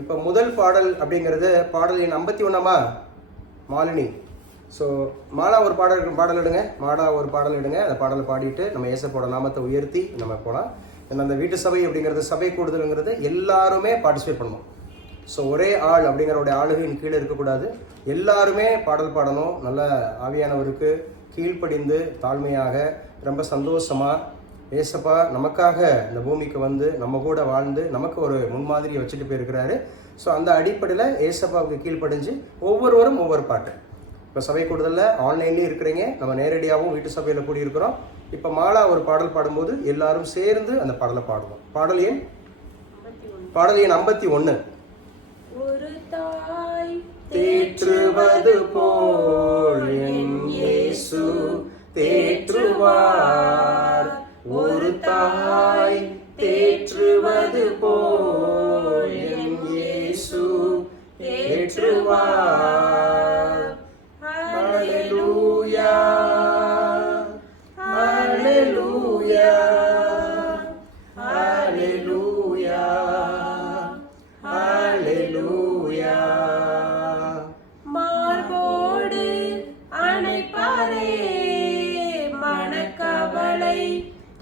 இப்போ முதல் பாடல் அப்படிங்கிறது பாடல் எண் ஐம்பத்தி ஒன்றாமா மாலினி. ஸோ மாலா ஒரு பாடல் பாடல் எடுங்க. மாலா ஒரு பாடல் எடுங்க. அந்த பாடலை பாடிட்டு நம்ம ஏசப்போட நாமத்தை உயர்த்தி நம்ம போகலாம் ஏன்னா அந்த வீட்டு சபை அப்படிங்கிறது சபை கூடுதலுங்கிறது எல்லாருமே பார்ட்டிசிபேட் பண்ணணும். ஸோ ஒரே ஆள் அப்படிங்கிறோடைய ஆளுகையின் கீழே இருக்கக்கூடாது. எல்லாருமே பாடல் பாடணும். நல்ல ஆவியானவருக்கு கீழ்ப்படிந்து தாழ்மையாக ரொம்ப சந்தோஷமாக ஏசப்பா நமக்காக இந்த பூமிக்கு வந்து நம்ம கூட வாழ்ந்து நமக்கு ஒரு முன்மாதிரியை வச்சுட்டு போயிருக்கிறாரு. ஸோ அந்த அடிப்படையில் ஏசப்பாவுக்கு கீழ்ப்படிஞ்சு ஒவ்வொருவரும் ஒவ்வொரு பாட்டு. இப்போ சபை கூடுதலில் ஆன்லைன்லேயும் இருக்கிறீங்க. நம்ம நேரடியாகவும் வீட்டு சபையில் கூடியிருக்கிறோம். இப்போ மாலா ஒரு பாடல் பாடும்போது எல்லாரும் சேர்ந்து அந்த பாடலை பாடுவோம். பாடல் எண்? பாடல் எண் ஐம்பத்தி ஒன்று ஒரு தாய் தேற்றுவது போல் தேற்றுவார். ஒரு தாய் தேற்றுவது போல் ஏசு தேற்றுவார்.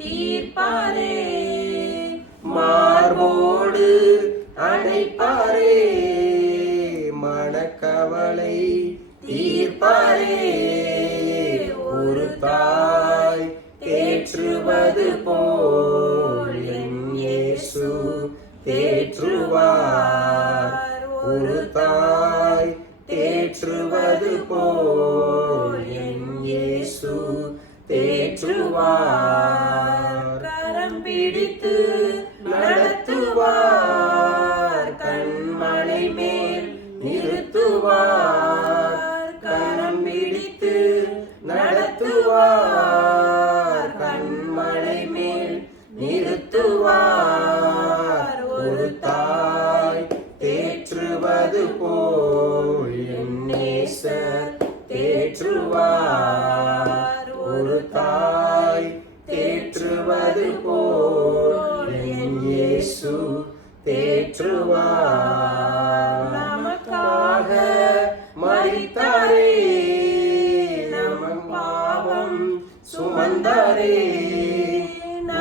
தீர்ப்பாரே. மார்போடு அணைப்பாரே. மனக்கவலை தீர்ப்பாரே. ஒரு தாய் தேற்றுவது போல் இயேசு தேற்றுவார். ஒரு தாய் தேற்றுவது போல் இயேசு தேற்றுவார்.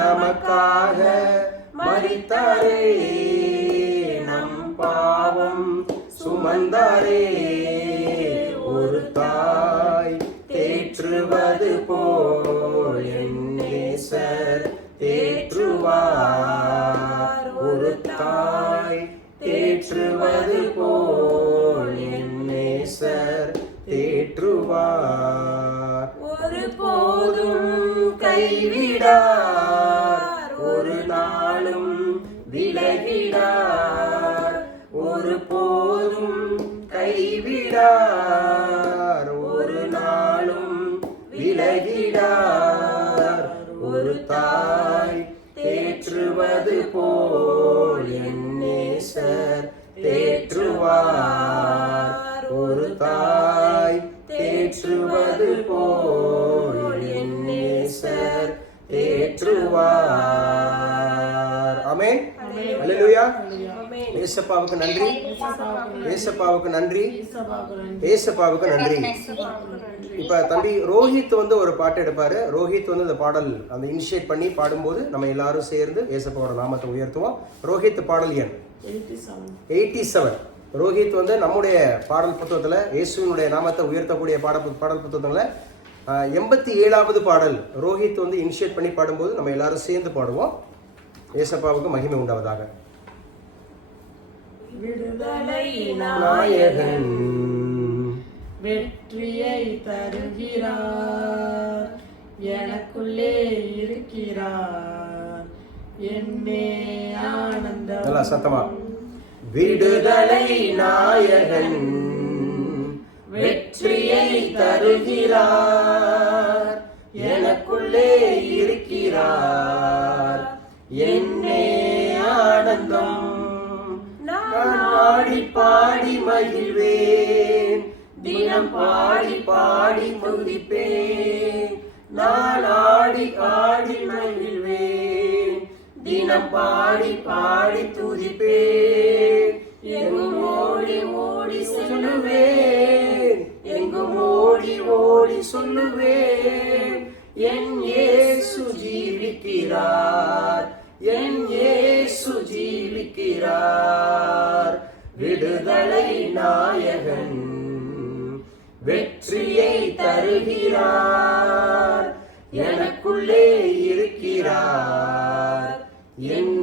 நமக்காக மறித்தாரே நம் பாவம். சுமந்தாரே ஒரு தாய் தேற்றுவது போல் என் தேற்றுவார் ஒரு தாய் தேற்றுவது போல் என் தேற்றுவார். ஒரு போதும் கைவிடார். தேற்றுவார் ஆமென். அல்லேலூயா ஏசப்பாவுக்கு நன்றி. ஏசப்பாவுக்கு நன்றி. ஏசப்பாவுக்கு நன்றி. இப்ப தம்பி ரோஹித் வந்து ஒரு பாட்டு எடுப்பாரு. ரோஹித் வந்து இந்த பாடல் அந்த இனிஷியேட் பண்ணி பாடும்போது நம்ம எல்லாரும் சேர்ந்து ஏசப்பாவோட நாமத்தை உயர்த்துவோம். ரோஹித் பாடல் எண். Eighty seven. ரோஹித் வந்து நம்முடைய பாடல் புத்தகத்தில் இயேசுவினுடைய நாமத்தை உயர்த்தக்கூடிய பாட பாடல் புத்தகத்தில் எண்பத்தி ஏழாவது பாடல். ரோஹித் வந்து இனிஷியேட் பண்ணி பாடும்போது நம்ம எல்லாரும் சேர்ந்து பாடுவோம். ஏசப்பாவுக்கு மகிமை உண்டாவதாக. விடுதலை நாயகன் வெற்றியை தருகிறார். எனக்குள்ளே இருக்கிறார். என்னே ஆனந்தம். சத்தமா. விடுதலை நாயகன் வெற்றியை தருகிறார். எனக்குள்ளே இருக்கிறார். என்னே ஆனந்தம். நான் ஆடி பாடி மகிழ்வேன். தினம் பாடி பாடி துதிப்பேன். நான் ஆடி ஆடி மகிழ்வேன். தினம் பாடி பாடி துதிப்பேன். எங்கும் ஓடி ஓடி செல்லுவேன். எங்கும் ஓடி ஓடி சொல்லுவேன் என் ஏசு ஜீவிக்கிறார் என் ஏசு ஜீவிக்கிறார். விடுதலை நாயகன் வெற்றியை தருகிறார் எனக்குள்ளே இருக்கிறார். என்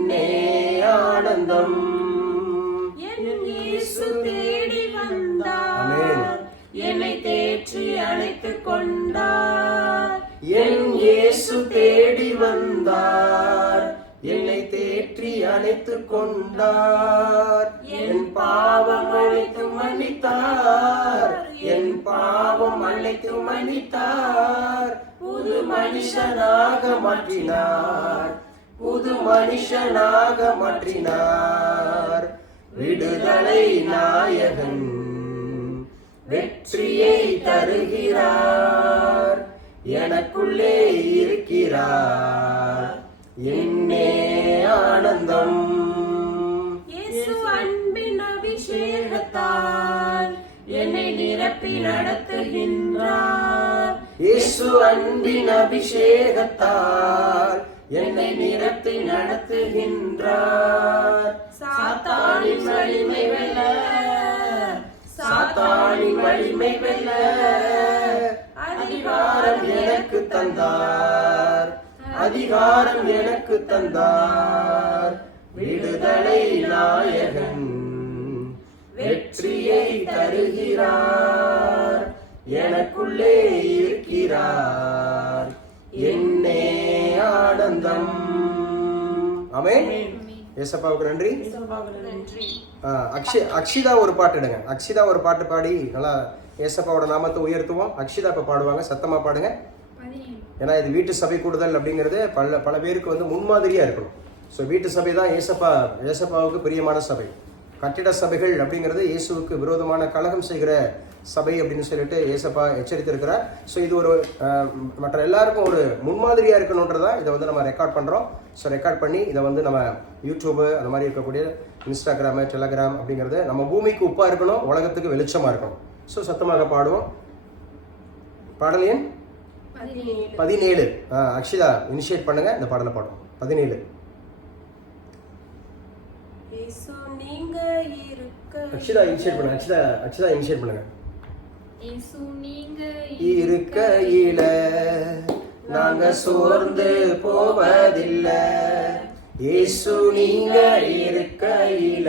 வந்தார். என்னை தேற்றி அணைத்துக் கொண்டார். என் பாவம் அழைத்து மன்னித்தார். என் பாவம் அழைத்து மன்னித்தார். புது மனுஷனாக மாற்றினார். புது மனுஷனாக மாற்றினார். விடுதலை நாயகன் வெற்றியை தருகிறார். எனக்குள்ளே இருக்கிறார். என்னே ஆனந்தம். அன்பின் அபிஷேகத்தால் என்னை நிரப்பி நடத்துகின்றார். இயேசு அன்பின் அபிஷேகத்தால் என்னை நிறத்தை நடத்துகின்றார். சாத்தானின் வலிமை வெல்ல சாத்தானின் வலிமை வெல்ல. அதிகாரம் எனக்கு தந்தார். அதிகாரம் எனக்கு தந்தார். விடுதலை நாயகன் வெற்றியை தருகிறார். எனக்குள்ளே இருக்கிறார். என்னே ஆனந்தம். ஆமென். ஏசப்பாவுக்கு நன்றி. அக்ஷி அக்ஷிதா ஒரு பாட்டு எடுங்க. அக்ஷிதா ஒரு பாட்டு பாடி நல்லா ஏசப்பாவோட நாமத்தை உயர்த்துவோம். அக்ஷிதா இப்போ பாடுவாங்க. சத்தமா பாடுங்க. ஏன்னா இது வீட்டு சபை கூடுதல் அப்படிங்கிறது பல பல பேருக்கு வந்து முன்மாதிரியா இருக்கணும். ஸோ வீட்டு சபை தான் ஏசப்பா ஏசப்பாவுக்கு பிரியமான சபை. கட்டிட சபைகள் அப்படிங்கிறது இயேசுவுக்கு விரோதமான கலகம் செய்கிற சபை அப்படின்னு சொல்லிட்டு ஏசப்பா எச்சரித்திருக்கிறார். ஸோ இது ஒரு மற்ற எல்லாருக்கும் ஒரு முன்மாதிரியா இருக்கணுன்றதா இதை வந்து நம்ம ரெக்கார்ட் பண்றோம். ஸோ ரெக்கார்ட் பண்ணி இதை வந்து நம்ம யூடியூபு அந்த மாதிரி இருக்கக்கூடிய இன்ஸ்டாகிராமு டெலகிராம் அப்படிங்கிறது நம்ம பூமிக்கு உப்பா இருக்கணும் உலகத்துக்கு வெளிச்சமா இருக்கணும். ஸோ சத்தமாக பாடுவோம். பாடல் எண்? பதினேழு. அக்ஷிதா இனிஷியேட் பண்ணுங்க. இந்த பாடலை பாடுவோம். பதினேழு. அக்ஷிதா இனிஷியேட் பண்ணுங்க. அக்ஷிதா அக்ஷிதா இனிஷியேட் பண்ணுங்க. இருக்கையில நாங்க சோர்ந்து போவதில்லை. இயேசு நீங்க இருக்கையில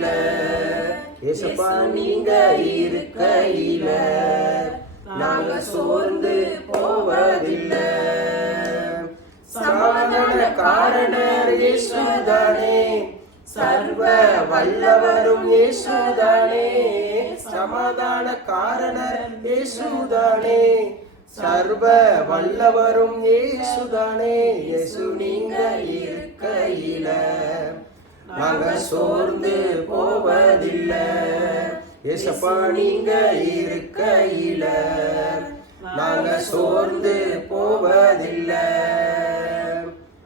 ஏசப்பா நீங்க இருக்கையில. நாங்க சோர்ந்து போவதில்லை. சமாதான காரணர் இயேசுதானே. சர்வ வல்லவரும் இயேசுதானே. சமாதான காரணர் இயேசுதானே. சர்வ வல்லவரும் இயேசுதானே. இயேசு நீங்க இருக்கையில. நாங்கள் சோர்ந்து போவதில்லை. ஏசப்பா நீங்க இருக்கையில. நாங்க சோர்ந்து போவதில்லை.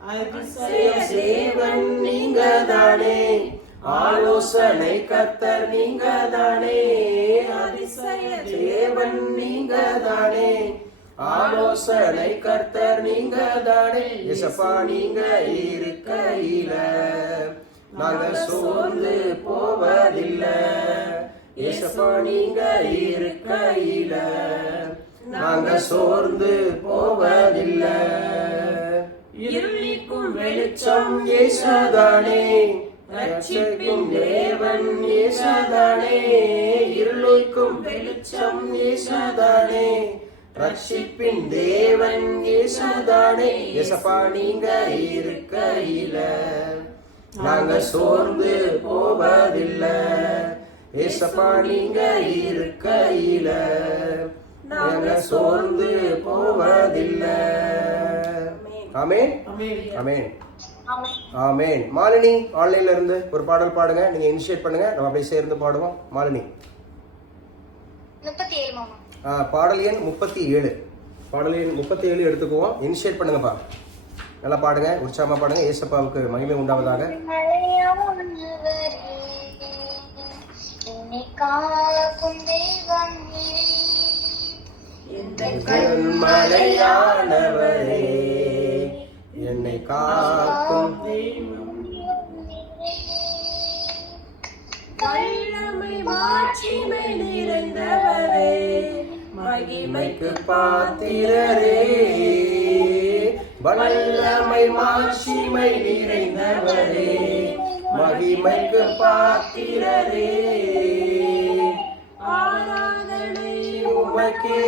அதிசய தேவன் நீங்க தானே ஆலோசனை கத்தர் நீங்க தானே தேவன் நீங்க தானே ஆலோசனை கர்த்தர் நீங்க தானே இசப்பா நீங்க இருக்கையில. நாங்க சோர்ந்து போவதில்லை. இசப்பா நீங்க இருக்கையில. நாங்க சோர்ந்து போவதில்லை. இருளிக்கும் வெளிச்சம் இயேசுதானே ரட்சிப்பின் தேவன் இயேசுதானே இருளுக்கும் வெளிச்சம் இயேசுதானே ரட்சிப்பின் தேவன் இயேசுதானே இயேசப்பா நீங்க இருக்கையில. நாங்க சோர்ந்து போவதில்லை. ஏசப்பா நீங்க இருக்கையில. நாங்க சோர்ந்து போவதில்லை. ஆமென். ஆமென். ஆமென். மாலினி ஆன்லைன்ல இருந்து ஒரு பாடல் பாடுங்க. நீங்க இனிஷியேட் பண்ணுங்க. நம்ம அப்படியே சேர்ந்து பாடுவோம். மாலினி. பாடல் எண் முப்பத்தி ஏழு. பாடல் எண் முப்பத்தி ஏழு எடுத்துக்குவோம். இனிஷியேட் பண்ணுங்கப்பா. நல்லா பாடுங்க உற்சாகமா பாடுங்க ஏசப்பாவுக்கு மகிமை உண்டாவதாக மலையானவரே, என்னை காக்கும் தெய்வம் மாட்சிமை நிறைந்தவரே மகிமைக்கு பாத்திரரே வல்லமை மாட்சிமை நிறைந்தவரே மகிமைக்கு பாத்திரரே. ஆராதனை உமக்கே.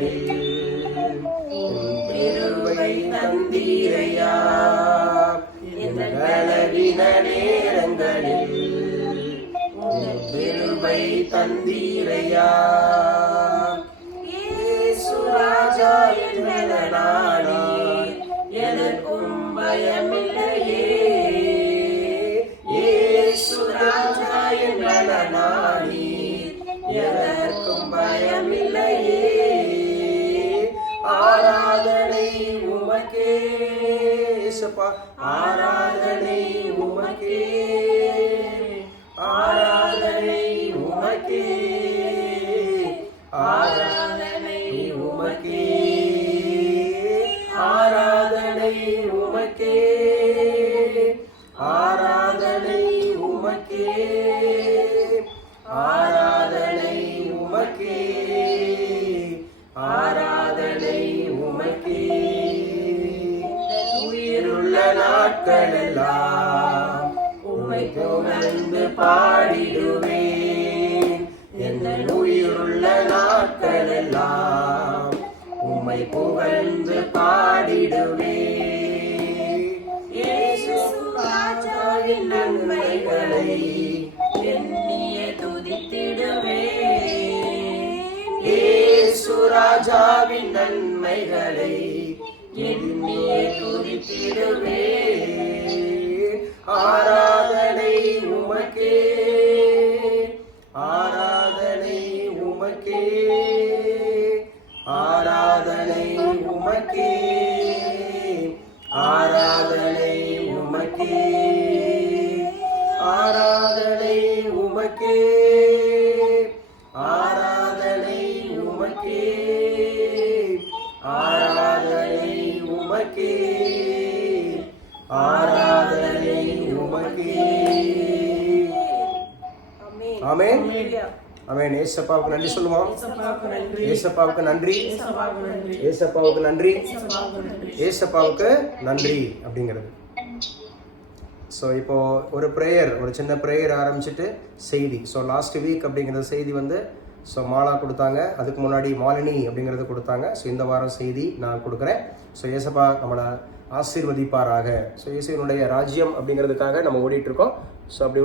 கடலில் திருவை தந்தீரையா இந்த பலவீன நேரங்களில் திருவை தந்தீரையா சுராஜா என்பதனாலே எதற்கும் பயமில்லையே சுராஜா என்பதனாலே எதற்கும் பயமில்லை ஆராதனை உமக்கே இயேசுப்பா ஆராதனை உமக்கே. ஆராதனை உமக்கே. ஆராதனை உமக்கே. ஆராதனை உமக்கே. ஆரா நாட்கள் எல்லாம் உமை புகழ்ந்து பாடிடுவேன். எந்த உயிருள்ள நாட்கள் எல்லாம் உமை புகழ்ந்து பாடிடுவேன். நன்மைகளை எண்ணிய துதித்திடுவேன். ஏசுராஜாவின் நன்மைகளை எண்ணியே துதித்திடுவேன் ஆராதனை உமக்கே. ஆராதனை உமக்கே. ஆராதனை உமக்கே. ஆமென். ஏசப்பாவுக்கு நன்றி சொல்லுவோம். ஏசப்பாவுக்கு நன்றி. ஏசப்பாவுக்கு நன்றி. ஏசப்பாவுக்கு நன்றி. அப்படிங்கிறது. ஸோ இப்போ ஒரு ப்ரேயர் ஒரு சின்ன ப்ரேயர் ஆரம்பிச்சிட்டு செய்தி. ஸோ லாஸ்ட் வீக் அப்படிங்கிற செய்தி வந்து ஸோ மாலா கொடுத்தாங்க. அதுக்கு முன்னாடி மாலினி அப்படிங்கிறது கொடுத்தாங்க. ஸோ இந்த வாரம் செய்தி நான் கொடுக்குறேன். ஸோ ஏசப்பா நம்மளை ஆசீர்வதிப்பாராக. ஸோ இயேசுவினுடைய ராஜ்யம் அப்படிங்கிறதுக்காக நம்ம ஓடிட்டு இருக்கோம். ஸோ அப்படி